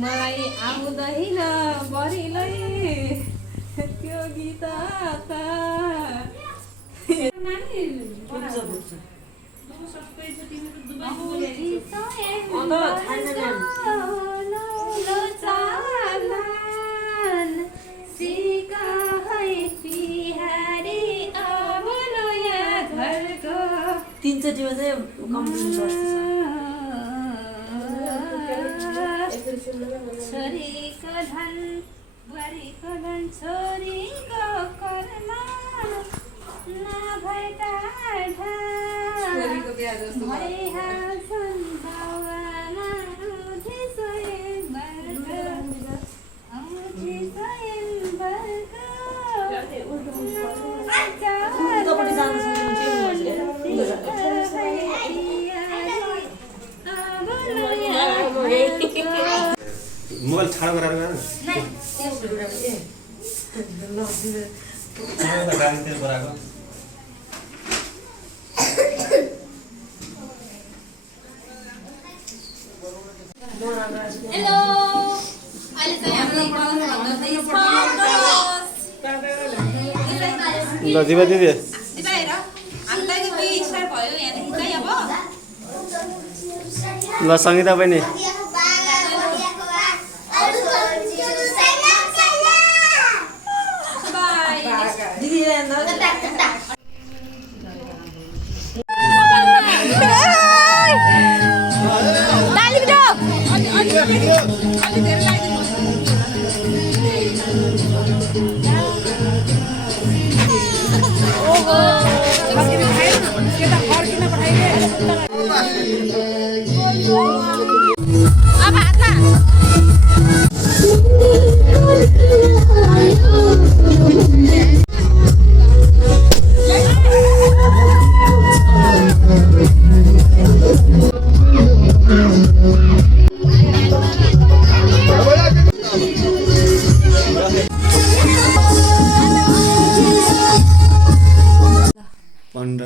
मलाई आउँदैन बरिलै त्यो गीत तीनचोटिमा चाहिँ कम्प्लिट गर्छ छोरीको धन बुहारीको धन छोरीको कर्म नभए टाढा भइहाल्छन् बाउआमा औँठी स्वयंवरको औँठी स्वयंवरको उतापट्टि जानु मोबाइल छाडो गरेर गएर हेलो अहिले चाहिँ हाम्रो ल दिवा दिदी दिवा हेर हामीलाई त बी स्टार भयो यहाँदेखि चाहिँ अब ल सङ्गीता बहिनी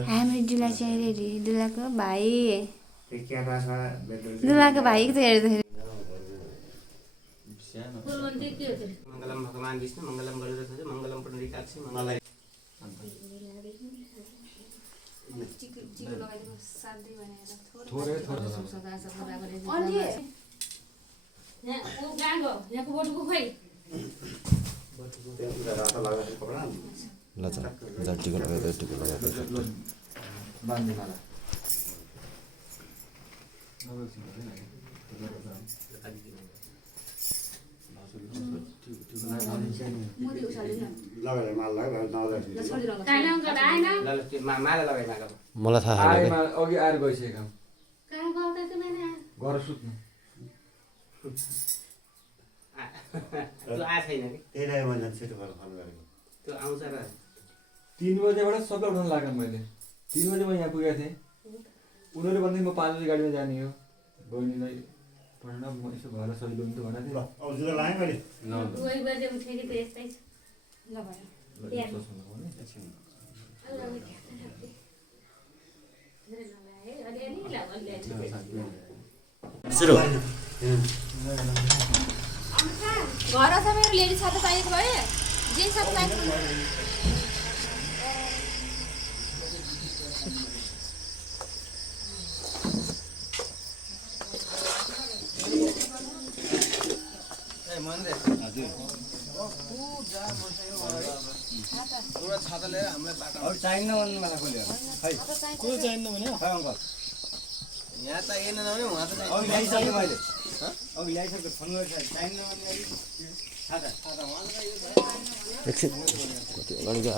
हामी दुला चाहिँ रेडी दुलाको भाइ दुलाको भाइको चाहिँ हेर्दाखेरि मङ्गलम भगवान् विष्णु मङ्गलम गरुडध्वज मङ्गलम पुण्डरीकाक्षी मङ्गलम मलाई थाहा छैन अघि आएर गइसकेको गर सुत्नु त्यो आउँछ र 3 बजेबाट सबै उठाउन लाग्यो मैले 3 बजे म यहाँ पुगेको थिएँ उनीहरूले भन्दै म 5 बजे गाडीमा जाने हो बहिनीलाई पढ्न म यसो भएर सजिलो हुन्छ भनेको घर छ मेरो लेडी साथी चाहिएको भए जे साथी चाहिएको हजुर एउटा छाता लिएर हामीलाई बाटो अरू चाहिन्न भन्नु मलाई खोल्यो खै को चाहिन्न भने खै अङ्कल यहाँ चाहिएन भने उहाँ त अघि ल्याइसकेँ मैले अघि ल्याइसकेँ फोन गरेर चाहिन्न भने छाता छाता एकछिन कति अगाडि गयो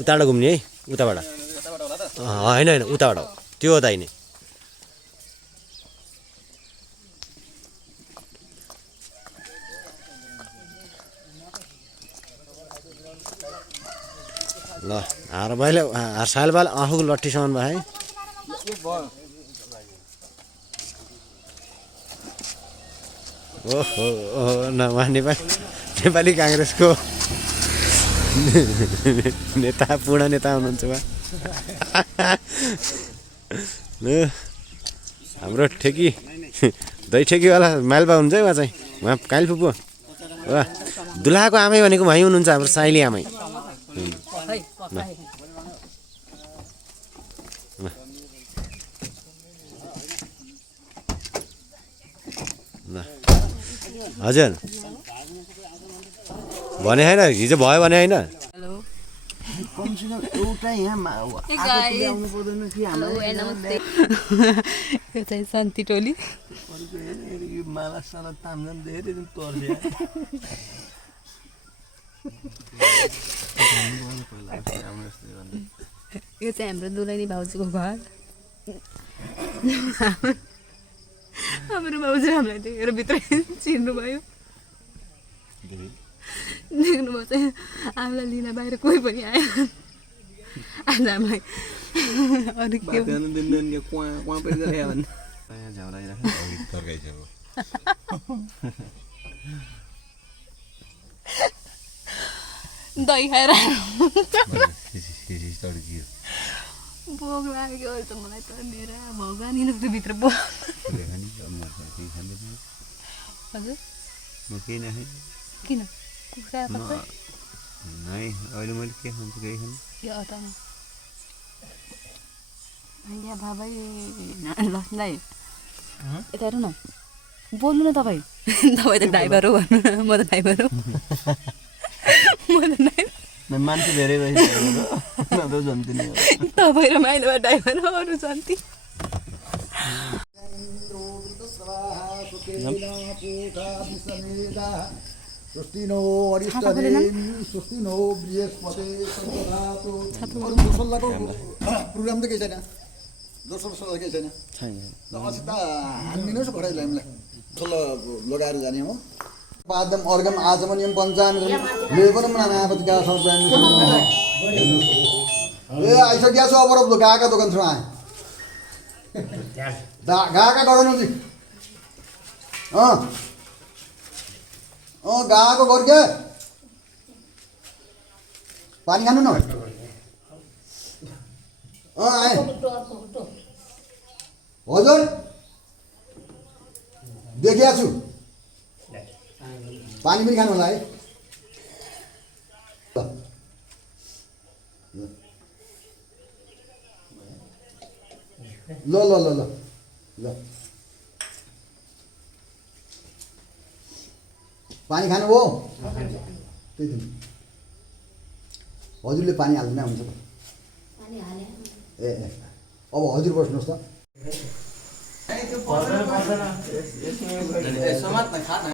उताबाट घुम्ने है उताबाट होइन होइन उताबाट हो त्यो हो दाहिने ल हार भाइले हर्षाल भाइले आफूको लट्ठीसम्म भयो है ओहो उहाँ नेपाली काङ्ग्रेसको नेता पूर्ण नेता हुनुहुन्छ उहाँ हाम्रो ठेकी दही ठेकीवाला माइलबा हुन्छ है उहाँ चाहिँ उहाँ काइल फुपू वा दुलाको आमै भनेको भाइ हुनुहुन्छ हाम्रो साइली आमै हजुर भने होइन हिजो भयो भने होइन कमसेकम एउटा यहाँ आउनु पर्दैन कि यो चाहिँ शान्ति टोली यो माला साला तामझाम धेरै दिन तर्स्यो यो चाहिँ हाम्रो दुलैनी भाउजूको घर हाम्रो भाउजू हामीलाई देखेर भित्र चिन्नुभयो देख्नुभयो चाहिँ हामीलाई लिन बाहिर कोही पनि आयो आज हामीलाई अरू के दही खाएर भोग लाग्यो त मलाई त मेरा भगवान् भित्र भोग हजुर किन कुखुरा अहिले मैले के खान्छु केही खानु यो अटाउनु यहाँ बाबै लसलाई यता हेर्नु न बोल्नु न तपाईँ तपाईँ त ड्राइभर हो भन्नु न म त ड्राइभर हो म त मान्छे धेरै भइसक्यो जन्ती नै तपाईँ र माइलोमा ड्राइभर हो अरू जन्ती सुस्तिनो अरिष्टदेवी सुस्तिनो बृहस्पति सन्तधातु अरू मुसल्लाको प्रोग्राम त केही छैन दोस्रो सल्लाह केही छैन अस्ति त हानिदिनुहोस् घोडाइलाई हामीलाई ठुलो लगाएर जाने हो पादम अर्गम आचमनियम पञ्चामृतम लेपनम नानापतिका सर्वयामि ए आइसक्या छु अब गाका दोकान छु आए गाका गराउनु जी गाको घर क्या पानी खानु न आए हजुर देखिया छु पानी पनि खानु होला है ल ल ल ल ल पानी खानु हो त्यही त हजुरले पानी हाल्दैन हुन्छ त ए ए अब हजुर बस्नुहोस् त समात्न खान